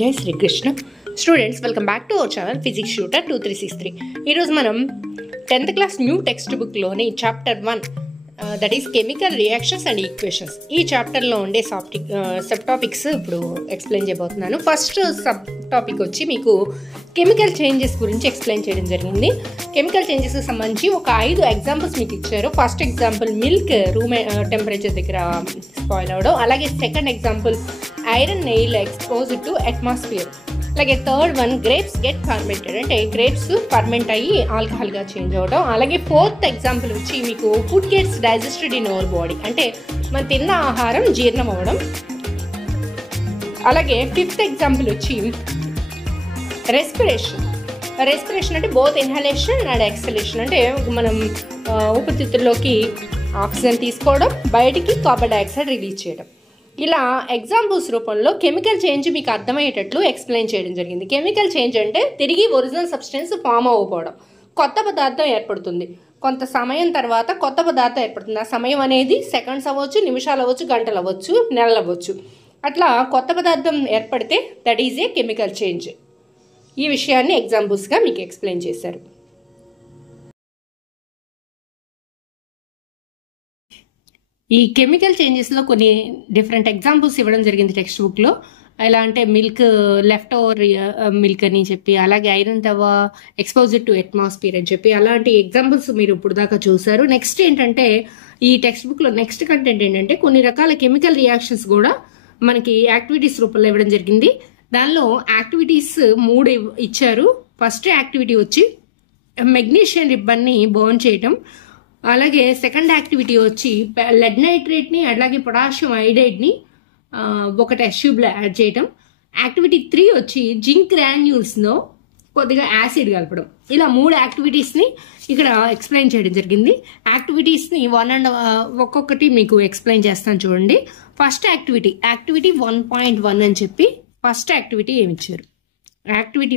జై Sri Krishna students, welcome back to our channel physics shooter 2363. ఈరోజు మనం 10th క్లాస్ న్యూ టెక్స్ట్ బుక్లోని chapter 1 that is chemical reactions and equations, ఈ చాప్టర్లో ఉండే సబ్ టాపిక్స్ ఇప్పుడు ఎక్స్ప్లెయిన్ చేయబోతున్నాను. ఫస్ట్ సబ్ టాపిక్ వచ్చి మీకు కెమికల్ చేంజెస్ గురించి ఎక్స్ప్లెయిన్ చేయడం జరిగింది. కెమికల్ చేంజెస్కి సంబంధించి ఒక 5 ఎగ్జాంపుల్స్ మీకు ఇచ్చారు. First example milk room temperature దగ్గర స్పాయిల్ అవ్వడం, అలాగే second example iron nail expose to atmosphere, అలాగే third one grapes get fermented, అంటే గ్రేప్స్ ఫర్మెంట్ అయ్యి ఆల్కహాల్గా చేంజ్ అవ్వడం. అలాగే ఫోర్త్ ఎగ్జాంపుల్ వచ్చి మీకు food gets digested in our body, అంటే మనం తిన్న ఆహారం జీర్ణం అవ్వడం. అలాగే ఫిఫ్త్ ఎగ్జాంపుల్ వచ్చి రెస్పిరేషన్ అంటే బోత్ ఇన్హలేషన్ అండ్ ఎక్సలేషన్, అంటే మనం ఊపిరితిత్తుల్లోకి ఆక్సిజన్ తీసుకోవడం, బయటికి కార్బన్ డైఆక్సైడ్ రిలీజ్ చేయడం. ఇలా ఎగ్జాంపుల్స్ రూపంలో కెమికల్ చేంజ్ మీకు అర్థమయ్యేటట్లు ఎక్స్ప్లెయిన్ చేయడం జరిగింది. కెమికల్ చేంజ్ అంటే తిరిగి ఒరిజినల్ సబ్స్టెన్స్ ఫామ్ అవ్వకపోవడం, కొత్త పదార్థం ఏర్పడుతుంది. కొంత సమయం తర్వాత కొత్త పదార్థం ఏర్పడుతుంది. ఆ సమయం అనేది సెకండ్స్ అవ్వచ్చు, నిమిషాలు అవ్వచ్చు, గంటలు అవ్వచ్చు, నెలలు అవ్వచ్చు. అట్లా కొత్త పదార్థం ఏర్పడితే that is a chemical change. ఈ విషయాన్ని ఎగ్జాంపుల్స్గా మీకు ఎక్స్ప్లెయిన్ చేశారు. ఈ కెమికల్ చేంజెస్లో కొన్ని డిఫరెంట్ ఎగ్జాంపుల్స్ ఇవ్వడం జరిగింది టెక్స్ట్ బుక్లో. ఎలా అంటే మిల్క్ లెఫ్ట్ ఓవర్ మిల్క్ అని చెప్పి, అలాగే ఐరన్ తవ ఎక్స్పోజ్డ్ టు అట్మాస్ఫియర్ అని చెప్పి, అలాంటి ఎగ్జాంపుల్స్ మీరు ఇప్పుడు దాకా చూసారు. నెక్స్ట్ ఏంటంటే ఈ టెక్స్ట్ బుక్లో నెక్స్ట్ కంటెంట్ ఏంటంటే కొన్ని రకాల కెమికల్ రియాక్షన్స్ కూడా మనకి యాక్టివిటీస్ రూపంలో ఇవ్వడం జరిగింది. దానిలో యాక్టివిటీస్ 3 ఇచ్చారు. ఫస్ట్ యాక్టివిటీ వచ్చి మెగ్నీషియం రిబ్బన్ని బర్న్ చేయటం, అలాగే సెకండ్ యాక్టివిటీ వచ్చి లెడ్ నైట్రేట్ని అలాగే పొటాషియం ఐడైడ్ని ఒక టెస్ట్ ట్యూబ్లో యాడ్ చేయటం. యాక్టివిటీ 3 వచ్చి జింక్ గ్రాన్యూల్స్లో కొద్దిగా యాసిడ్ కలపడం. ఇలా 3 యాక్టివిటీస్ని ఇక్కడ ఎక్స్ప్లెయిన్ చేయడం జరిగింది. యాక్టివిటీస్ని ఒక్కొక్కటి మీకు ఎక్స్ప్లెయిన్ చేస్తాను చూడండి. ఫస్ట్ యాక్టివిటీ 1.1 అని చెప్పి ఫస్ట్ యాక్టివిటీ ఏమిచ్చారు. యాక్టివిటీ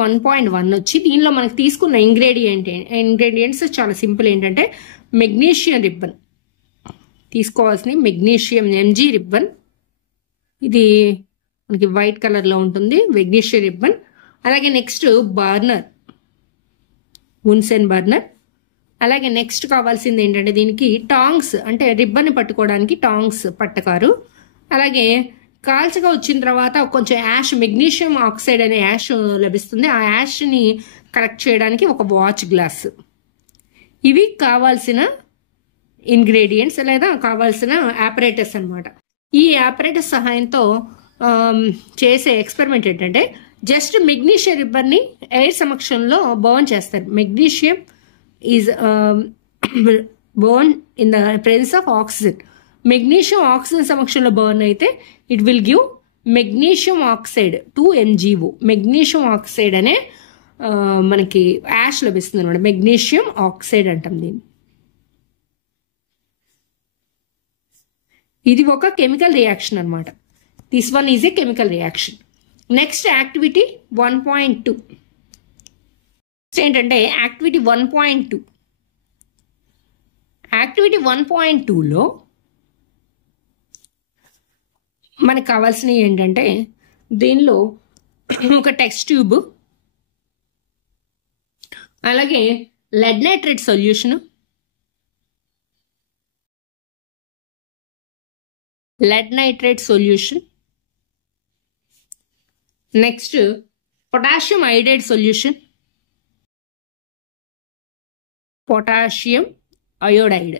1.1 వచ్చి దీనిలో మనకు తీసుకున్న ఇంగ్రీడియంట్స్ చాలా సింపుల్. ఏంటంటే మెగ్నీషియం రిబ్బన్ తీసుకోవాల్సిన మెగ్నీషియం ఎంజీ రిబ్బన్, ఇది మనకి వైట్ కలర్లో ఉంటుంది మెగ్నీషియం రిబ్బన్. అలాగే నెక్స్ట్ బర్నర్, ఉన్సెన్ బర్నర్. అలాగే నెక్స్ట్ కావాల్సింది ఏంటంటే దీనికి టాంగ్స్, అంటే రిబ్బన్ పట్టుకోవడానికి టాంగ్స్ పట్టకారు. అలాగే కాల్చగా వచ్చిన తర్వాత కొంచెం యాష్, మెగ్నీషియం ఆక్సైడ్ అనే యాష్ లభిస్తుంది. ఆ యాష్ని కలెక్ట్ చేయడానికి ఒక వాచ్ గ్లాస్. ఇవి కావాల్సిన ఇంగ్రీడియంట్స్ లేదా కావాల్సిన ఆపరేటర్స్ అనమాట. ఈ ఆపరేటర్స్ సహాయంతో చేసే ఎక్స్పెరిమెంట్ ఏంటంటే జస్ట్ మెగ్నీషియం రిబ్బన్ని ఎయిర్ సమక్షంలో బర్న్ చేస్తారు. Magnesium is burn in the presence of oxygen. Magnesium oxygen సమక్షంలో బర్న్ అయితే it will give magnesium oxide 2 MgO. Magnesium oxide అనే మనకి యాష్ లభిస్తుంది అనమాట. మెగ్నీషియం ఆక్సైడ్ అంటాం దీన్ని. ఇది ఒక కెమికల్ రియాక్షన్ అనమాట. This one is a chemical reaction. Next activity 1.2 ఏంటంటే యాక్టివిటీ 1.2. యాక్టివిటీ 1.2లో మనకు కావాల్సినవి ఏంటంటే దీనిలో ఒక టెస్ట్ ట్యూబ్, అలాగే lead nitrate solution, next potassium iodide solution, potassium iodide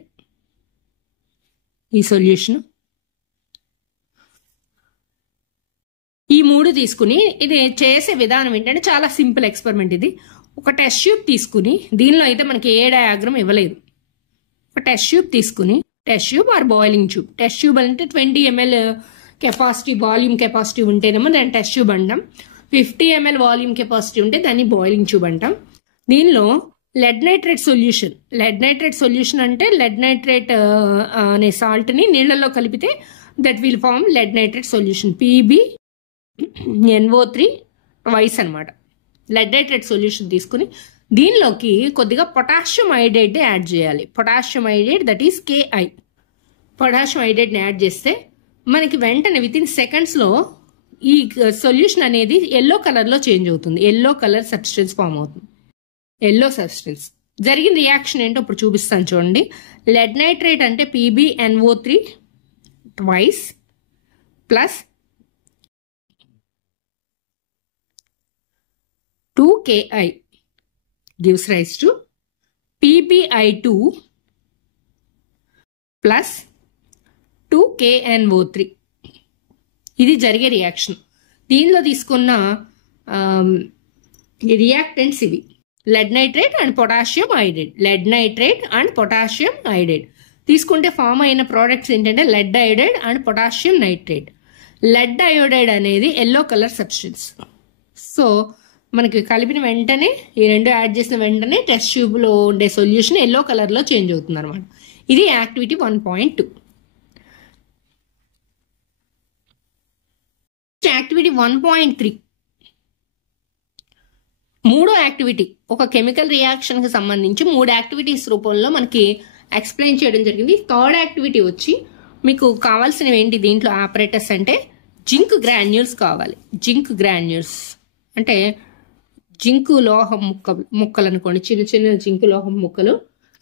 ఈ సొల్యూషన్. ఈ 3 తీసుకుని ఇది చేసే విధానం ఏంటంటే చాలా సింపుల్ ఎక్స్పెరిమెంట్. ఇది ఒక టెస్ట్ ట్యూబ్ తీసుకుని, దీనిలో అయితే మనకి ఏ డయాగ్రామ్ ఇవ్వలేదు. ఒక టెస్ట్ ట్యూబ్ తీసుకుని, test tube or boiling tube. Test tube అంటే 20 ml కెపాసిటీ, వాల్యూమ్ కెపాసిటీ ఉంటేనేమో దాన్ని టెస్ట్ ట్యూబ్ అంటాం. 50 ml వాల్యూమ్ కెపాసిటీ ఉంటే దాన్ని బాయిలింగ్ ట్యూబ్ అంటాం. దీనిలో లెడ్ నైట్రేట్ సొల్యూషన్ అంటే లెడ్ నైట్రేట్ అనే సాల్ట్ని నీళ్ళల్లో కలిపితే that will form lead nitrate solution, PbNO3 twice అనమాట. లెడ్ నైట్రేట్ సొల్యూషన్ తీసుకుని దీనిలోకి కొద్దిగా పొటాషియం ఐడైడ్ యాడ్ చేయాలి. Potassium iodide that is Ki. Potassium ఐడైడ్ని యాడ్ చేస్తే మనకి వెంటనే విత్ ఇన్ సెకండ్స్లో ఈ సొల్యూషన్ అనేది ఎల్లో కలర్లో చేంజ్ అవుతుంది. ఎల్లో కలర్ సబ్స్టెన్స్ ఫామ్ అవుతుంది. ఎల్లో సబ్స్టెన్స్ జరిగిన రియాక్షన్ ఏంటో ఇప్పుడు చూపిస్తాను చూడండి. లెడ్ నైట్రేట్ అంటే PbNO3 twice plus 2Ki gives rise to PbI2 plus 2KNO3. ఇది జరిగే రియాక్షన్. దీనిలో తీసుకున్న రియాక్టెంట్స్ ఇవి lead nitrate and potassium iodide. Lead nitrate and potassium iodide తీసుకుంటే ఫామ్ అయిన ప్రోడక్ట్స్ ఏంటంటే lead iodide and potassium nitrate. Lead iodide అనేది yellow colour substance. So మనకి కలిపిన వెంటనే ఈ రెండు యాడ్ చేసిన వెంటనే టెస్ట్ ట్యూబ్లో ఉండే సొల్యూషన్ ఎల్లో కలర్లో చేంజ్ అవుతుంది అనమాట. ఇది యాక్టివిటీ 1.2. యాక్టివిటీ 1.3 మూడో యాక్టివిటీ ఒక కెమికల్ రియాక్షన్ కి సంబంధించి 3 యాక్టివిటీస్ రూపంలో మనకి ఎక్స్ప్లెయిన్ చేయడం జరిగింది. థర్డ్ యాక్టివిటీ వచ్చి మీకు కావాల్సినవి ఏంటి దీంట్లో ఆపరేటర్స్ అంటే జింక్ గ్రాన్యూల్స్ కావాలి. జింక్ గ్రాన్యూల్స్ అంటే జింకు లోహం ముక్కలు అనుకోండి, చిన్న చిన్న జింకు లోహం ముక్కలు.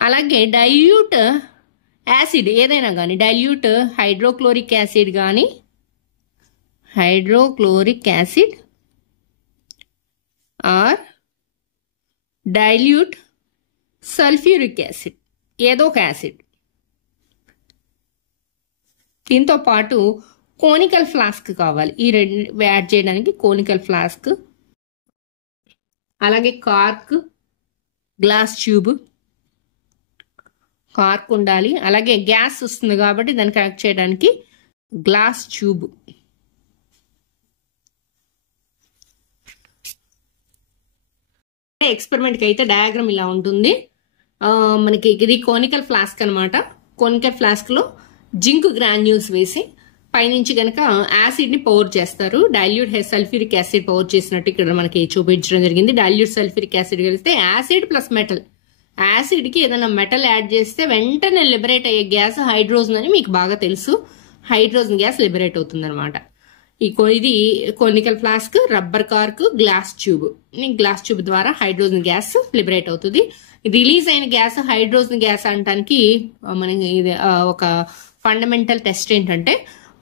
అలాగే డైల్యూట్ యాసిడ్ ఏదైనా కానీ, డైల్యూట్ హైడ్రోక్లోరిక్ యాసిడ్ కానీ, hydrochloric acid or dilute sulphuric acid, ఏదో ఒక యాసిడ్. దీంతో పాటు కోనికల్ ఫ్లాస్క్ కావాలి. ఈ రెండు యాడ్ చేయడానికి కోనికల్ ఫ్లాస్క్, అలాగే కార్క్, గ్లాస్ ట్యూబ్, కార్క్ ఉండాలి. అలాగే గ్యాస్ వస్తుంది కాబట్టి దాన్ని కనెక్ట్ చేయడానికి గ్లాస్ ట్యూబ్. ఎక్స్పెరిమెంట్కి అయితే డయాగ్రామ్ ఇలా ఉంటుంది. మనకి ఇది కోనికల్ ఫ్లాస్క్ అనమాట. కోనికల్ ఫ్లాస్క్లో జింక్ గ్రాన్యూల్స్ వేసి పైనుంచి కనుక యాసిడ్ని పౌర్ చేస్తారు. డైల్యూట్ సల్ఫ్యూరిక్ యాసిడ్ పౌర్ చేసినట్టు ఇక్కడ మనకి చూపించడం జరిగింది. డైల్యూట్ సల్ఫ్యూరిక్ యాసిడ్ కలిస్తే యాసిడ్ ప్లస్ మెటల్, యాసిడ్కి ఏదైనా మెటల్ యాడ్ చేస్తే వెంటనే లిబరేట్ అయ్యే గ్యాస్ హైడ్రోజన్ అని మీకు బాగా తెలుసు. హైడ్రోజన్ గ్యాస్ లిబరేట్ అవుతుంది అనమాట. ఇది conical flask, rubber cork, glass tube. Glass tube ద్వారా హైడ్రోజన్ గ్యాస్ లిబరేట్ అవుతుంది. రిలీజ్ అయిన గ్యాస్ హైడ్రోజన్ గ్యాస్ అనడానికి మనకి ఒక ఫండమెంటల్ టెస్ట్ ఏంటంటే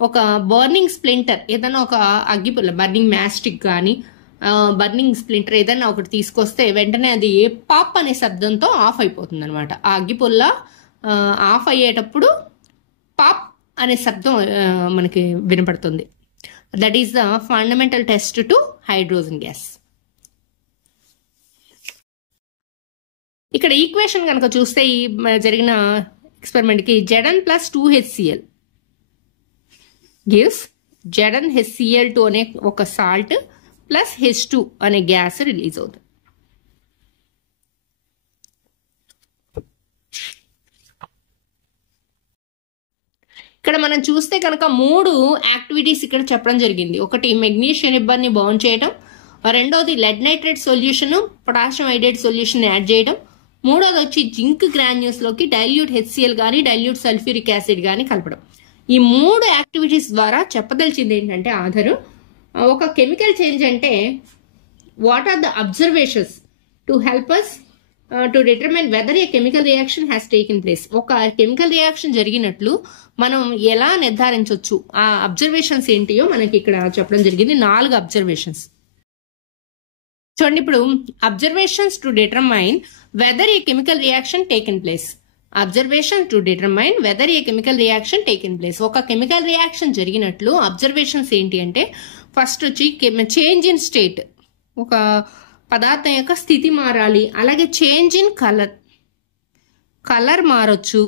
ఒక బర్నింగ్ స్ప్లింటర్, ఏదైనా ఒక అగ్గిపుల్ల, బర్నింగ్ మ్యాస్టిక్ కానీ బర్నింగ్ స్ప్లింటర్ ఏదైనా ఒకటి తీసుకొస్తే వెంటనే అది పాప్ అనే శబ్దంతో ఆఫ్ అయిపోతుంది అనమాట. ఆ అగ్గిపుల్ల ఆఫ్ అయ్యేటప్పుడు పాప్ అనే శబ్దం మనకి వినపడుతుంది. That is the fundamental test to hydrogen gas. ఇక్కడ ఈక్వేషన్ కనుక చూస్తే ఈ జరిగిన ఎక్స్పెరిమెంట్కి Zn + 2HCl గివ్స్ ZnHCl2 అనే ఒక సాల్ట్ ప్లస్ H2 అనే గ్యాస్ రిలీజ్ అవుతుంది. ఇక్కడ మనం చూస్తే కనుక 3 యాక్టివిటీస్ ఇక్కడ చెప్పడం జరిగింది. ఒకటి మెగ్నీషియం నిబ్బర్ని బౌండ్ చేయడం, రెండోది lead nitrate solution potassium iodide solution add చేయడం, మూడోది వచ్చి జింక్ గ్రాన్యూల్స్ లోకి డైల్యూట్ HCl కానీ డైల్యూట్ సల్ఫ్యూరిక్ యాసిడ్ కానీ కలపడం. ఈ 3 యాక్టివిటీస్ ద్వారా చెప్పదలిచింది ఏంటంటే ఆధారు ఒక కెమికల్ చేంజ్ అంటే what are the observations to help us to determine whether a chemical reaction has taken place. ఒక కెమికల్ రియాక్షన్ జరిగినట్లు మనం ఎలా నిర్ధారించవచ్చు, ఆ అబ్జర్వేషన్స్ ఏంటియో మనకి ఇక్కడ చెప్పడం జరిగింది. 4 అబ్జర్వేషన్స్ చూడండి. ఇప్పుడు observations to determine whether a chemical reaction taken place. Observation to determine whether a chemical reaction taken place. ఒక కెమికల్ రియాక్షన్ జరిగినట్లు అబ్జర్వేషన్స్ ఏంటి అంటే ఫస్ట్ వచ్చి చేంజ్ ఇన్ స్టేట్, ఒక పదార్థం యొక్క స్థితి మారాలి. అలాగే చేంజ్ ఇన్ కలర్, కలర్ మారొచ్చు.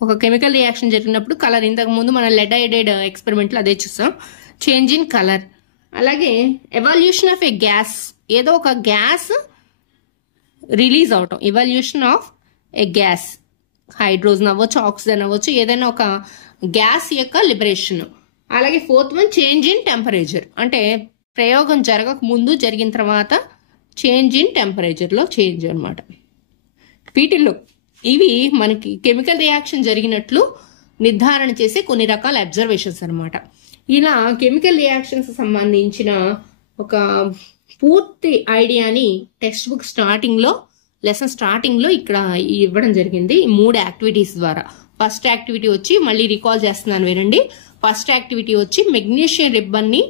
ఒక కెమికల్ రియాక్షన్ జరిగినప్పుడు కలర్, ఇంతకు ముందు మన లెడ్ అయోడైడ్ ఎక్స్పెరిమెంట్లో అదే చూసాం, చేంజ్ ఇన్ కలర్. అలాగే ఎవల్యూషన్ ఆఫ్ ఏ గ్యాస్, ఏదో ఒక గ్యాస్ రిలీజ్ అవటం, evolution of a gas, hydrogen అవ్వచ్చు, ఆక్సిజన్ అవ్వచ్చు, ఏదైనా ఒక గ్యాస్ యొక్క లిబరేషన్. అలాగే 4th one change in temperature, అంటే ప్రయోగం జరగక ముందు జరిగిన తర్వాత చేంజ్ ఇన్ టెంపరేచర్లో చేంజ్ అనమాట. వీటిల్లో ఇవి మనకి కెమికల్ రియాక్షన్ జరిగినట్లు నిర్ధారణ చేసే కొన్ని రకాల అబ్జర్వేషన్స్ అనమాట. ఇలా కెమికల్ రియాక్షన్స్ సంబంధించిన ఒక పూర్తి ఐడియాని టెక్స్ట్ బుక్ లెసన్ స్టార్టింగ్ లో ఇక్కడ ఇవ్వడం జరిగింది ఈ 3 యాక్టివిటీస్ ద్వారా. ఫస్ట్ యాక్టివిటీ వచ్చి మళ్ళీ రికాల్ చేస్తున్నాను వినండి. ఫస్ట్ యాక్టివిటీ వచ్చి మెగ్నీషియం రిబ్బన్ ని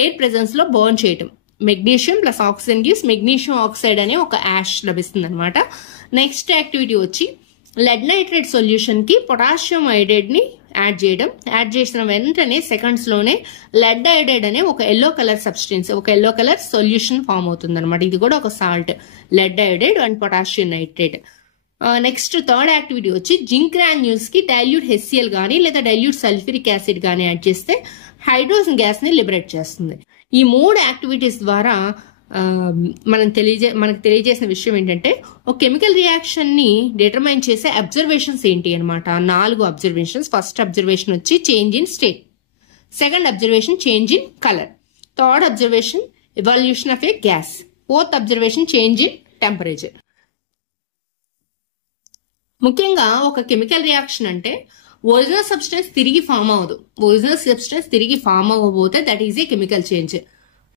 ఎయిర్ ప్రెజెన్స్ లో బర్న్ చేయటం. Magnesium plus oxygen gives magnesium oxide అనే ఒక యాష్ లభిస్తుంది అనమాట. నెక్స్ట్ యాక్టివిటీ వచ్చి లెడ్ నైట్రేట్ సొల్యూషన్ కి పొటాషియం ఐడైడ్ ని యాడ్ చేయడం. యాడ్ చేసిన వెంటనే సెకండ్స్ లోనే లెడ్ ఐడైడ్ అనే ఒక ఎల్లో కలర్ సబ్స్టెన్స్, ఒక ఎల్లో కలర్ సొల్యూషన్ ఫామ్ అవుతుంది అనమాట. ఇది కూడా ఒక salt, lead iodide and potassium nitrate. Next third activity వచ్చి జింక్ గ్రాన్యూల్స్ కి డైల్యూట్ హెచ్సిఎల్ గానీ లేదా డైల్యూట్ సల్ఫ్యూరిక్ యాసిడ్ గానీ యాడ్ చేస్తే హైడ్రోజన్ గ్యాస్ ని లిబరేట్ చేస్తుంది. ఈ 3 యాక్టివిటీస్ ద్వారా మనకు తెలియజేసిన విషయం ఏంటంటే ఒక కెమికల్ రియాక్షన్ ని డిటర్మైన్ చేసే అబ్జర్వేషన్స్ ఏంటి అనమాట. 4 అబ్జర్వేషన్స్. ఫస్ట్ అబ్జర్వేషన్ వచ్చి change in state, second observation change in colour, third observation evolution of a gas, fourth observation change in temperature. ముఖ్యంగా ఒక కెమికల్ రియాక్షన్ అంటే ఒరిజినల్ సబ్స్టెన్స్ తిరిగి ఫామ్ అవ్వదు. ఒరిజినల్ సబ్స్టెన్స్ తిరిగి ఫామ్ అవ్వబోతే that is a chemical change.